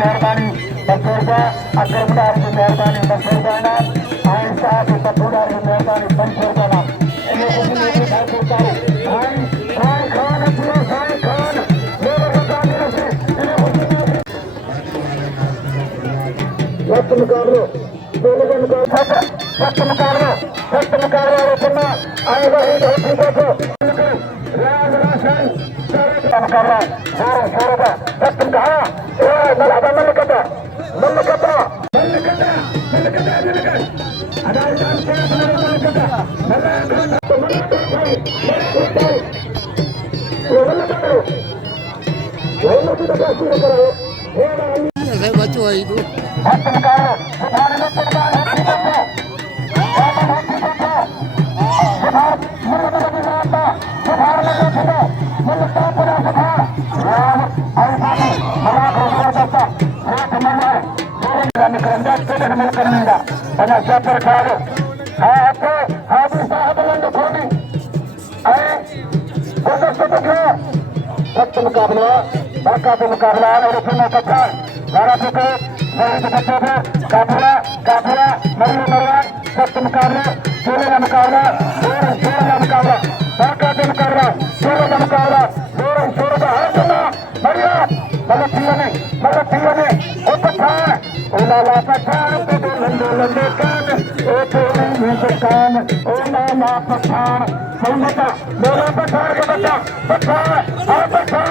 मेहरबानी बंसोरगा अकरमदार की मेहरबानी बंसोरगा आइन साहब सपूदार की मेहरबानी बंसोरगा खान वक्त मुकाबलो वक्त मुकाबलो रुकना आएगा ही धरती को राज राशन मुकाबला शोरबा वक्त कहा बच्चों itu मुकाबला मुकाबला और काफिला काफिला मरने मरवान सख्त मुकाबला सोले का मुकाबला शोर का मुकाबला बाका का मुकाबला शोर का मुकाबला शोर का हर जगह बढ़िया मतलब पीला में ओ पठान ओ लाला पठान तो लंबे लंबे कान ओ थोड़ी नीचे कान ओ लाला पठान सौमता मेरा पठान का बच्चा पठान हर पठान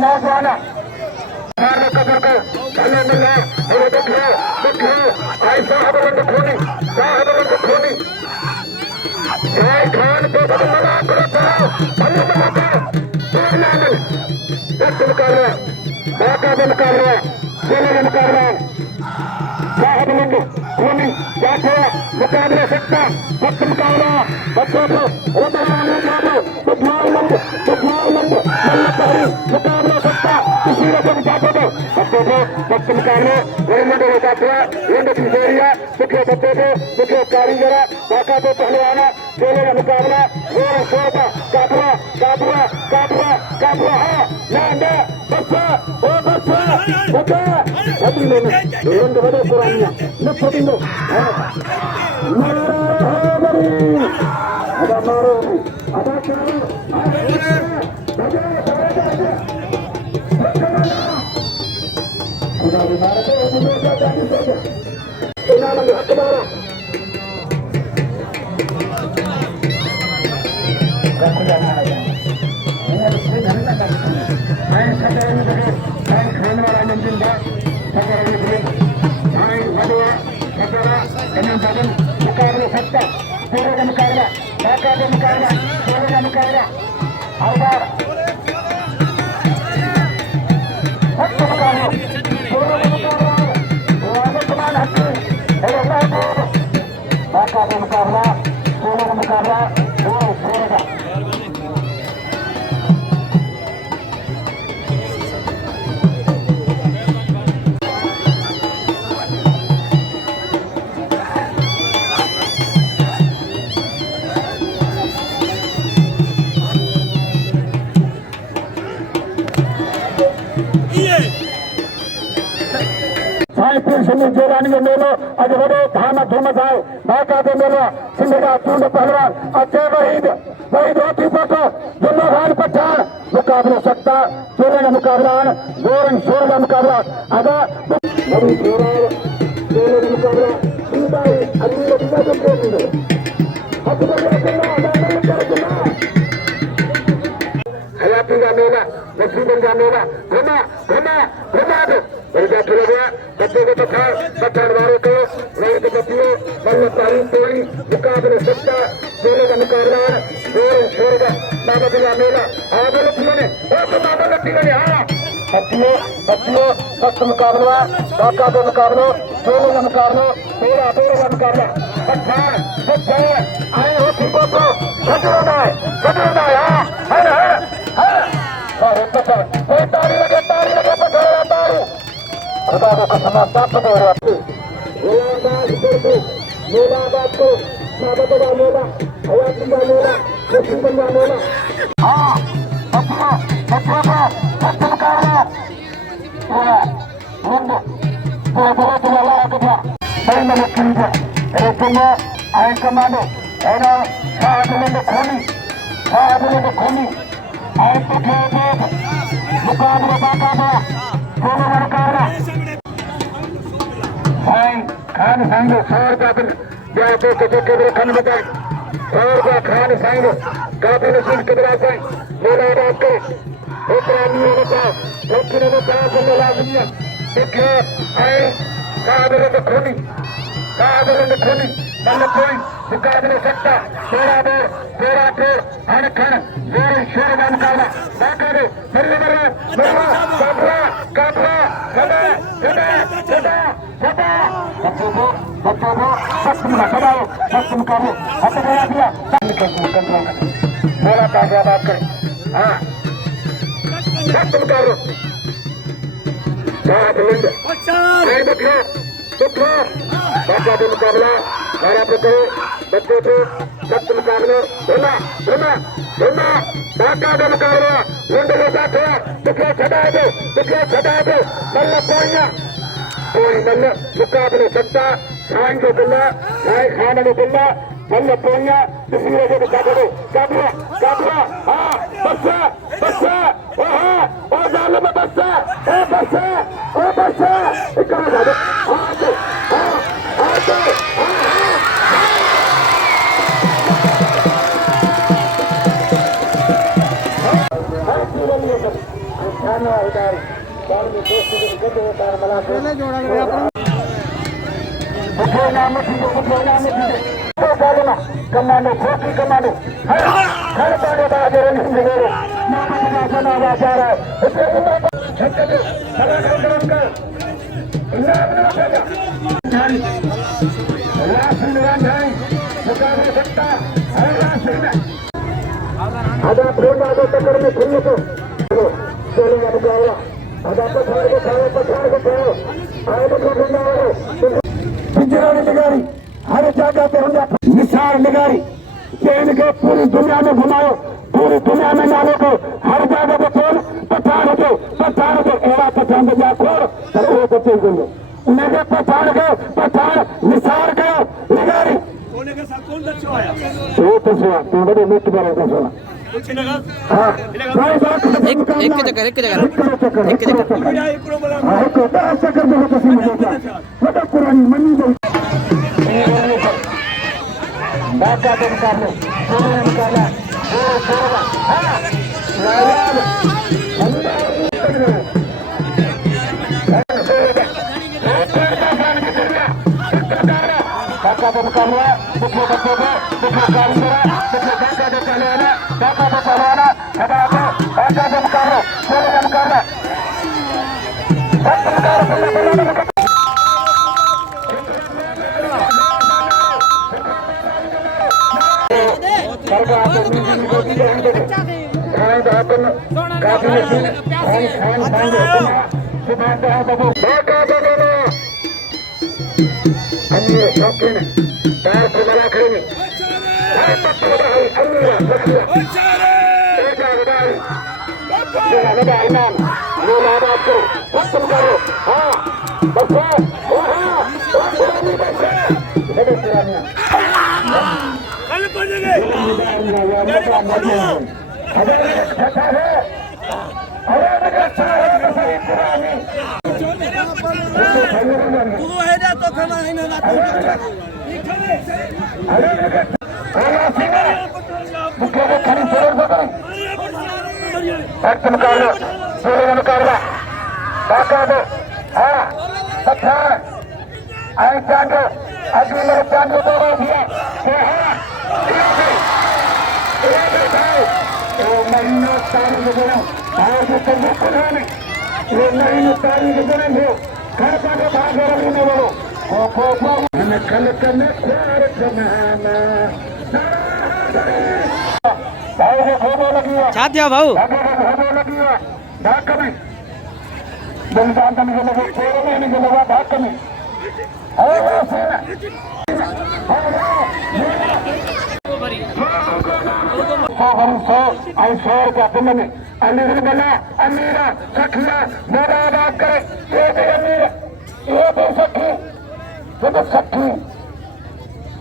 नौजवान मुकाबला सकता वक्त मुकाबला बच्चों को मुकाबला सकता किसी रकम जाते थे बच्चों को वक्त मुकाबले गवर्नमेंट होता था एरिया मुख्य बच्चों को मुख्य कारीगरा बाका को पहलवाना खेले का मुकाबला शोर का काबुआ काबुआ काबुआ काबुआ हाँ ना बच्चा ओ बच्चा बच्चा अभी मैंने दो बड़े पुरानियां न छोटी लो ada maru ada cari sudah dimana tuh sudah jadi saja sudah lagi kemana ini harus dari main sampai ini खाने वाला मंजिल है मुकाबले सत्ता पूरे का मुकाबला बाका का मुकाबला पूरे का मुकाबला हर बार सत्ता मुकाबला पूरे का मुकाबला समान हक बाका का मुकाबला पूरे का मुकाबला पूरे का जोरानी मेलो अज वो धाम धूम साए बाका के मेलो सिंधरा चूंड पहलवान अजय वहीद वहीद होती फोटो जुल्लो खान पठान मुकाबले सत्ता चोरे का मुकाबला जोरन शोर का मुकाबला अदा बड़ी चोरे का मुकाबला सीधाई अगली लड़का को खेलेंगे हयाती का मेला नसीबन का मेला घुमा घुमा घुमा दो बड़ा खेल गया बच्चे को पठान वालों को नई के बच्चियों मल्ल तालीम तोड़ी मुकाबले सत्ता चोरे का मुकाबला जोर शोर का नागरिक का मेला आगे लड़कियों ने हाँ बच्चियों बच्चियों सख्त मुकाबला बाका का मुकाबला चोरे का मुकाबला तेरा का मुकाबला पठान आए हो ठीक को खतरना है हाँ ताली लगे पठान ताली खुदा को कसम साफ हो रहा है मेला बात को साबत का मेला हयाती का मेला नसीबन का मेला हाँ बच्चों का सत्य कर रहा सही में मुश्किल है लेकिन आए कमांडो है ना खोनी आए तो खेल मुकाबला बाका का दोनों मुकाबला खान साइंग 100 का बिल जाते के खन बताए 100 का खान साइंग काफी नसीब के बरा साइंग मेरा बात के उतरानी होता लेकिन वो कहा से लाजमी है देखिए आए काबिल में खोनी बल्ले कोई मुकाबले सत्ता तेरा हर खन जोर शोर का मुकाबला बाका दे मर्रा काबला बच्चों को सख्त मुकाबले हट गया दिया कंट्रोल कर बोला ताजा बात करें हाँ सख्त मुकाबले बाका का मुकाबला हमारा करो बच्चों को सख्त मुकाबले धुमा बाका का मुकाबला लंडे साथ दुखिया छड़ा दो मल्ल पोइया कोई मल्ल मुकाबले सत्ता साइन को बिल्ला साए खाने को बिल्ला मल्ल पोइया किसी वजह से काबला हाँ बच्चा ओ जाल में बच्चा इकरा जादो कमांडो खोखी कमांडो हर पाने बाजे जा रहा टक्कर में खुलने को चलेगा मुकाबला निगारी हर जगह पे निसार निगारी चैन के पूरी दुनिया में घुमाओ पूरी दुनिया में डालो को हर जगह पे खोल पठान को एड़ा पठान को जा खोल और वो बच्चे को उन्हें पठान निसार गयो निगारी कौन अच्छा आया वो तो सुना तो बड़े मुक्त बड़ा का सुना हाँ एक जगह पुरानी मनी बाका के मुकाबले निकाला के मुकाबला देखिए बच्चों को देखिए कारीगर देखिए ढाका के पहलवाना हटा के ढाका के मुकाबला खेल का मुकाबला साध्या भाऊ भाग कमी बलिदान का निकल लगा तेरे में निकल लगा भाग कमी अमीरा सखिया मेरा बात करे ये भी अमीर ये भी सखी ये तो सखी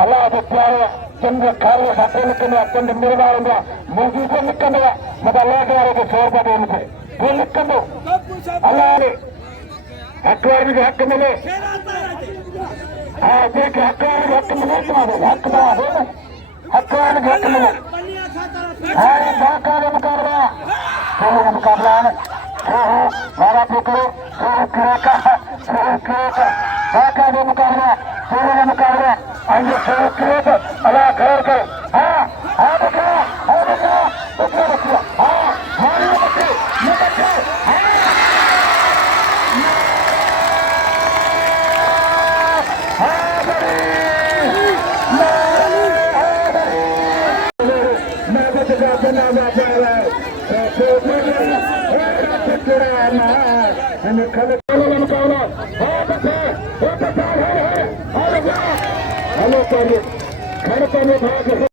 अल्लाह के प्यारे चंद्र खाली हाथों में अत्यंत निर्वाण मूवी को निकल गया मतलब ले गया के 100 रुपये दे मुझे वो निकल दो अल्लाह ने हकवार के हक मिले हाँ देख हकवार के हक मिले तुम्हारे हक बना दो ना हकवार के हक मिले हाँ ढाका का मुकाबला खेल का मुकाबला है मारा पकड़ो ढाका का मुकाबला खेल का मुकाबला आइए अल्लाह खैर कर हाँ हाँ बच्चा हाँ बच्चा बच्चा बच्चा हाँ हाँ ये बच्चे हेलो